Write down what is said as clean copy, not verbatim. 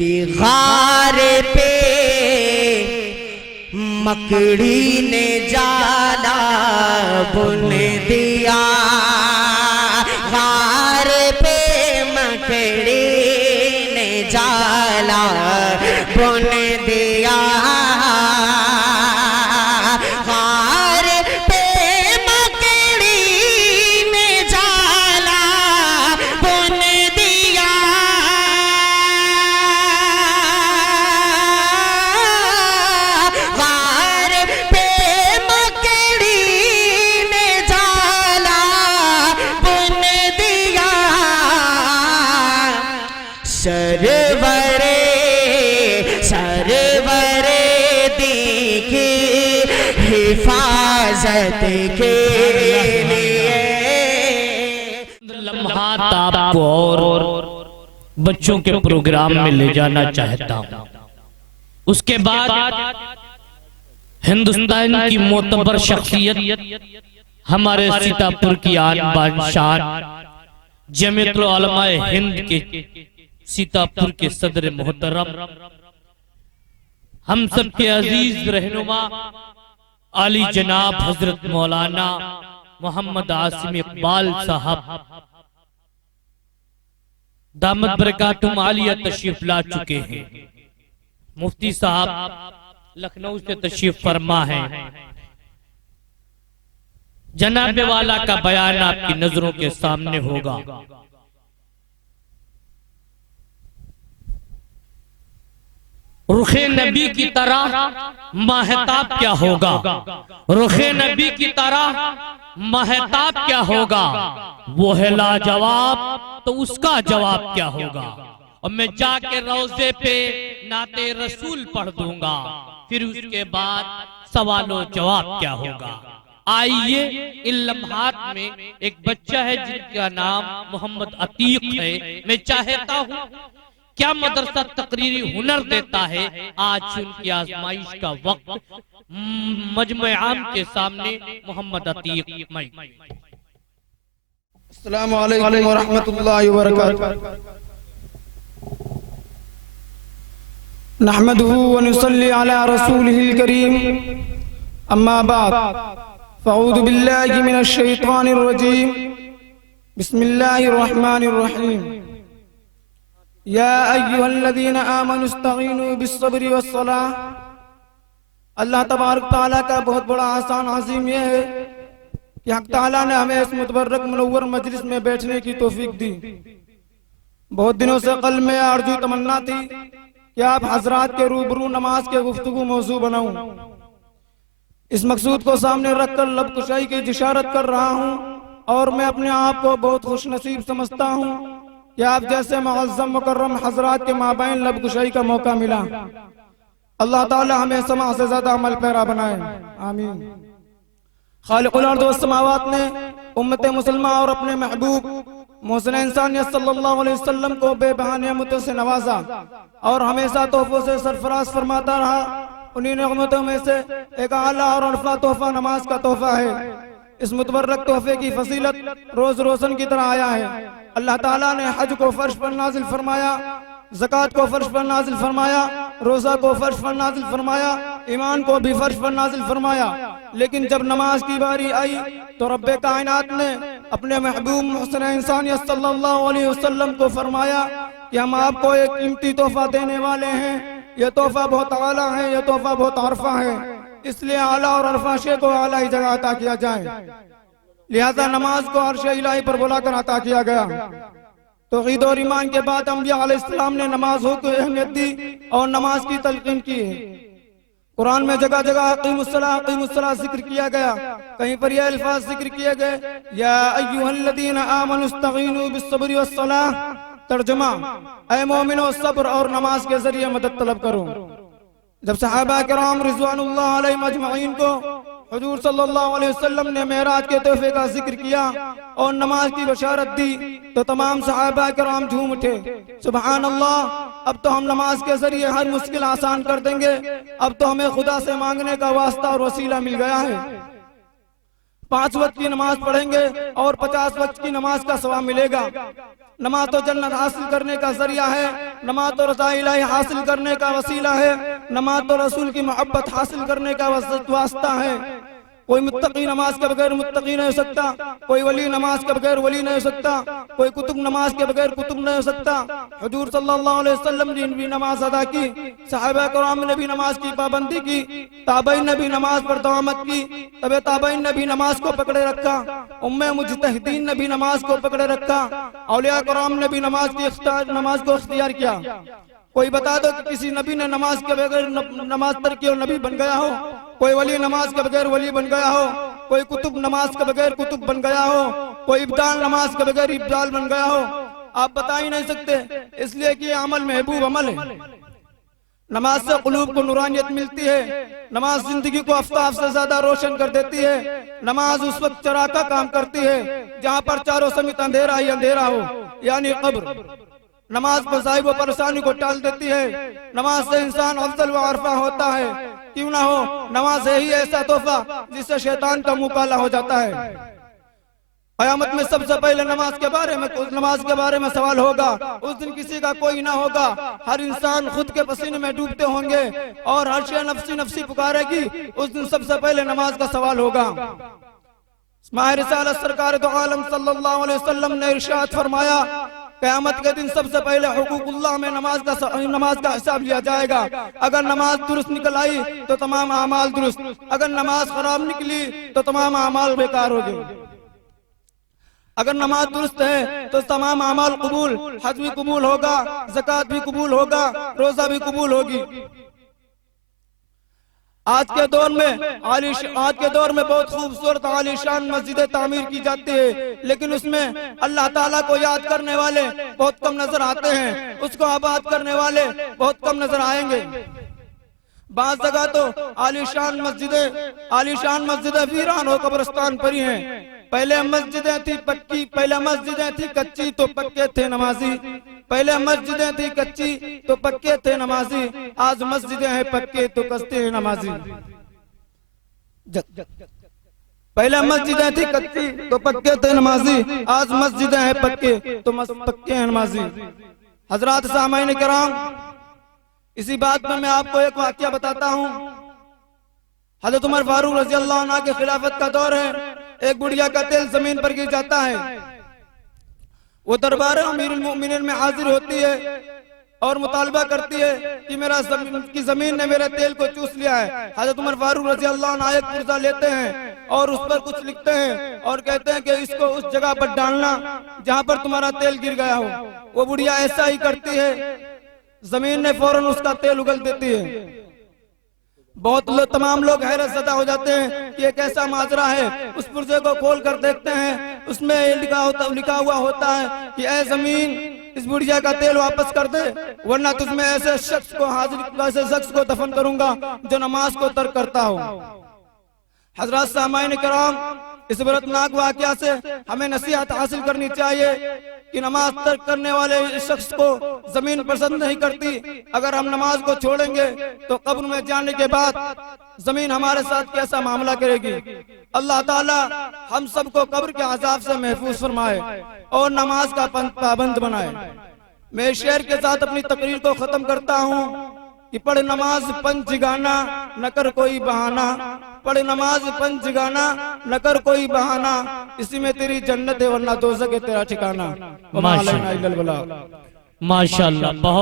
कि गार पे मकड़ी ने जाला बुन दिया, गार पे मकड़ी ने जाला बुन दिया, गार पे मकड़ी ने जाला बुन दिया, गार पे मकड़ी ने जाला बुन दिया, सरवरे सरवरे देखी हिफाजत के लिए। लम्हात आपको और बच्चों के प्रोग्राम में ले जाना चाहता हूं। उसके बाद हिंदुस्तान की मोतबर शख्सियत, हमारे सीतापुर की आन बान शान, जमीयतुल उलमाए हिंद के सीतापुर के सदर मोहतरम, हम सबके अजीज रहनुमा आली जनाब हजरत मौलाना मोहम्मद आसिम इकबाल साहब दामद बरकातुम आलिया तशरीफ ला चुके हैं। मुफ्ती साहब लखनऊ से तशरीफ फरमा है। जनाब वाला का बयान आपकी नजरों के सामने होगा। रुखे नबी की तरह महताब क्या होगा, रुखे नबी की तरह महताब क्या होगा, वो है लाजवाब तो उसका जवाब क्या होगा। और मैं जाके रोजे पे नाते रसूल पढ़ दूंगा, फिर उसके बाद सवालों जवाब क्या होगा। आइए इन लम्हात में एक बच्चा है जिनका नाम मोहम्मद अतीक है। मैं चाहता हूँ क्या मदरसा तकरीरी हुनर देता है, आज उनकी आजमाइश का वक्त। मजमे आम के सामने मोहम्मद अतीक। अस्सलामु अलैकुम व रहमतुल्लाहि व बरकातुहू। नहमदुहु व नुसल्ली अला रसूलिहिल करीम, अम्मा बाद, फ़अऊज़ु बिल्लाहि मिनश शैतानिर रजीम, बिस्मिल्लाहिर रहमानिर रहीम। या अय्युहल्लज़ीना आमनु इस्तईनु बिस्सब्रि वस्सलाह। अल्लाह तबारक तआला का बहुत बड़ा आसान अज़ीम यह है कि हक़ तआला ने हमें इस मुतबर्रक मुनव्वर मजलिस में बैठने की तौफीक दी। बहुत दिनों से क़ल्ब में आरज़ू तमन्ना थी कि आप हज़रात के रूबरू नमाज के गुफ्तगू मौज़ू बनाऊं। इस मकसूद को सामने रखकर लब कुशाई की जिशारत कर रहा हूं, और मैं अपने आप को बहुत खुश नसीब समझता हूं कि आप जैसे मुअज़्ज़म मुकर्रम हज़रात के माबैन लब कुशाई का मौका मिला। अल्लाह ताला हमें समा से ज़्यादा अमल पैरा बनाए, आमीन। खालिकुल अर्ज़ व समावात ने उम्मत मुसलमा और अपने महबूब मोहसिन इंसानियत सल्लल्लाहु अलैहि वसल्लम को बेबहा नेमतों से नवाजा और हमेशा तोहफों से सरफराज फरमाता रहा। उन्हीं नेमतों में से एक आला और अरफा तोहफा नमाज का तोहफा है। इस मुतबर्रक तोहफे की फजीलत रोज रोशन की तरह आया है। अल्लाह ताला ने हज को फर्श पर नाजिल फरमाया, ज़कात को फर्श पर नाजिल फरमाया, रोज़ा को फर्श पर नाजिल फरमाया, ईमान को भी फर्श पर नाजिल फरमाया। लेकिन जब नमाज की बारी आई तो रब्बे कायनात ने अपने महबूब मोहसिन इंसानियत सल्लल्लाहु अलैहि वसल्लम को फरमाया कि हम आपको एक कीमती तोहफा देने वाले हैं। यह तोहफा बहुत आला है, यह तोहफा बहुत अरफा है, इसलिए आला और अरफा शे को आला ही जगह अता किया जाए। लिहाजा नमाज को अर्श इलाही पर बुलाकर अता किया गया। तौहीद और ईमान के बाद अंबिया अलैहिस्सलाम ने नमाज़ों को अहमियत दी और नमाज की तलकीन की है। कुरान में जगह जगह अक़ीमुस्सलाह जिक्र किया गया, कहीं पर यह अल्फाज जिक्र किए गए, या अय्युहल्लज़ीना आमनु इस्तईनु बिस्सब्रि वस्सलाह। तर्जुमा, ऐ मोमिनो सब्र और नमाज के जरिए मदद तलब करो। जब सहाबा किराम रिज़वानुल्लाह अलैहिम अजमईन को हुजूर सल्लल्लाहु अलैहि वसल्लम ने मेराज के तोहफे का जिक्र किया और नमाज की बशारत दी तो तमाम सहाबा किराम झूम उठे, सुभान अल्लाह, अब तो हम नमाज के जरिए हर मुश्किल आसान कर देंगे। अब तो हमें खुदा से मांगने का वास्ता और वसीला मिल गया है। 5 वक्त की नमाज पढ़ेंगे और 50 वक्त की नमाज का सवाब मिलेगा। नमाज तो जन्नत हासिल करने का जरिया है, नमाज तो रज़ा इलाही हासिल करने का वसीला है, नमाज तो रसूल की मोहब्बत हासिल करने का वास्ता है। कोई मुत्तकी नमाज के बगैर मुत्तकी नहीं हो सकता, कोई वली नमाज के बगैर वली नहीं हो सकता, कोई कुतुब नमाज के बगैर कुतुब नहीं हो सकता। हुजूर सल्लल्लाहु अलैहि वसल्लम ने भी नमाज अदा की, सहाबा कराम ने भी नमाज की पाबंदी की, ताबईन ने भी नमाज पर दवामत की, तबे ताबईन ने भी नमाज को पकड़े रखा, उम्मे मुजतहिदीन ने भी नमाज को पकड़े रखा, औलिया कराम ने भी नमाज को इख्तियार किया। कोई बता दो कि किसी नबी ने नमाज के बगैर नमाज तर्क की और नबी बन गया हो, कोई वली नमाज के बगैर वली बन गया हो, कोई कुतुब नमाज के बगैर कुतुब बन गया हो, कोई इब्दाल नमाज के बगैर इब्दाल बन गया हो, आप बता ही नहीं सकते। इसलिए कि अमल महबूब अमल है। नमाज से कुलूब को नूरानियत मिलती है, नमाज जिंदगी को आफ्ताब से ज्यादा रोशन कर देती है। नमाज उस वक्त चराग का काम करती है जहाँ पर चारों समेत अंधेरा ही अंधेरा हो, यानी कब्र। नमाज मसाइब व परेशानी को टाल देती है। नमाज से इंसान अफजल व अरफा होता है, क्यों ना हो, नमाज है ही ऐसा तोहफा जिससे शैतान का मुंह काला हो जाता है। क़यामत में सबसे पहले नमाज के बारे में सवाल होगा। उस दिन किसी का कोई ना होगा, हर इंसान खुद के पसीने में डूबते होंगे और हर शय नफ्सी नफ्सी पुकारेगी। उस दिन सबसे पहले नमाज का सवाल होगा। माह रिसालत सरकार दो आलम सल्लल्लाहु अलैहि वसल्लम ने इरशाद फरमाया, क़यामत के दिन सबसे पहले हुकूकुल्लाह में नमाज का हिसाब लिया जाएगा। अगर नमाज दुरुस्त निकल आई तो तमाम अमाल दुरुस्त, अगर नमाज खराब निकली तो तमाम अमाल बेकार हो गए। अगर नमाज दुरुस्त है तो तमाम अमाल कबूल, हज भी कबूल होगा, ज़कात भी कबूल होगा, रोजा भी कबूल होगी। आज के दौर में बहुत खूबसूरत आलीशान मस्जिदें तामीर की जाती है, लेकिन उसमें अल्लाह ताला को याद करने वाले बहुत कम नजर आते हैं, उसको आबाद करने वाले बहुत कम नजर आएंगे। बाज़ जगह तो आलीशान मस्जिदें वीरान हो कब्रिस्तान पड़ी हैं। पहले मस्जिदें थी पक्की, पहले मस्जिदें थी कच्ची तो पक्के थे नमाजी, पहले मस्जिदें थी कच्ची तो पक्के थे नमाजी, आज मस्जिदें हैं पक्के तो कस्ते हैं नमाजी। पहले मस्जिदें थी कच्ची तो पक्के थे नमाजी, आज मस्जिदें हैं पक्के तो पक्के हैं नमाजी। हजरात सामाईन किराम, इसी बात में मैं आपको एक वाकया बताता हूँ। हज़रत उमर फारूक रज़ी अल्लाह अन्हु के खिलाफत का दौर है। एक बुढ़िया का तेल जमीन पर गिर जाता है। वो दरबार अमीरुल मोमिनीन में हाजिर होती है और मुतालबा करती है कि मेरा जमीन ने मेरे तेल को चूस लिया है। हज़रत उमर फारूक रज़ी अल्लाह अन्हु एक पुर्जा लेते हैं और उस पर कुछ लिखते हैं और कहते हैं कि इसको उस जगह पर डालना जहाँ पर तुम्हारा तेल गिर गया हो। वो बुढ़िया ऐसा ही करती है, जमीन ने फौरन उसका तेल उगल देती है। तमाम लोग हैरत ज़दा हो जाते हैं कि ये कैसा माजरा है। उस पुर्जे को खोल कर देखते हैं, उसमें लिखा हुआ होता है कि ऐ जमीन, इस बुढ़िया का तेल वापस कर दे, वरना तुझमें ऐसे शख्स को दफन करूंगा जो नमाज को तर्क करता हो। हजरत सामाईन किराम, इस बरतनाक वाकया से हमें नसीहत हासिल करनी चाहिए कि नमाज तर्क करने वाले इस शख्स को जमीन पसंद नहीं करती। अगर हम नमाज को छोड़ेंगे तो कब्र में जाने के बाद जमीन हमारे साथ कैसा मामला करेगी। अल्लाह ताला हम सबको कब्र के अजाब से महफूज फरमाए और नमाज का पाबंद बनाए। मैं शेर के साथ अपनी तकरीर को खत्म करता हूँ कि पढ़ नमाज पंच गाना न कर कोई बहाना, पढ़ नमाज पंच गाना न कर कोई बहाना, इसी में तेरी जन्नत है वरना दोज़ख है तेरा ठिकाना। माशाअल्लाह, बहुत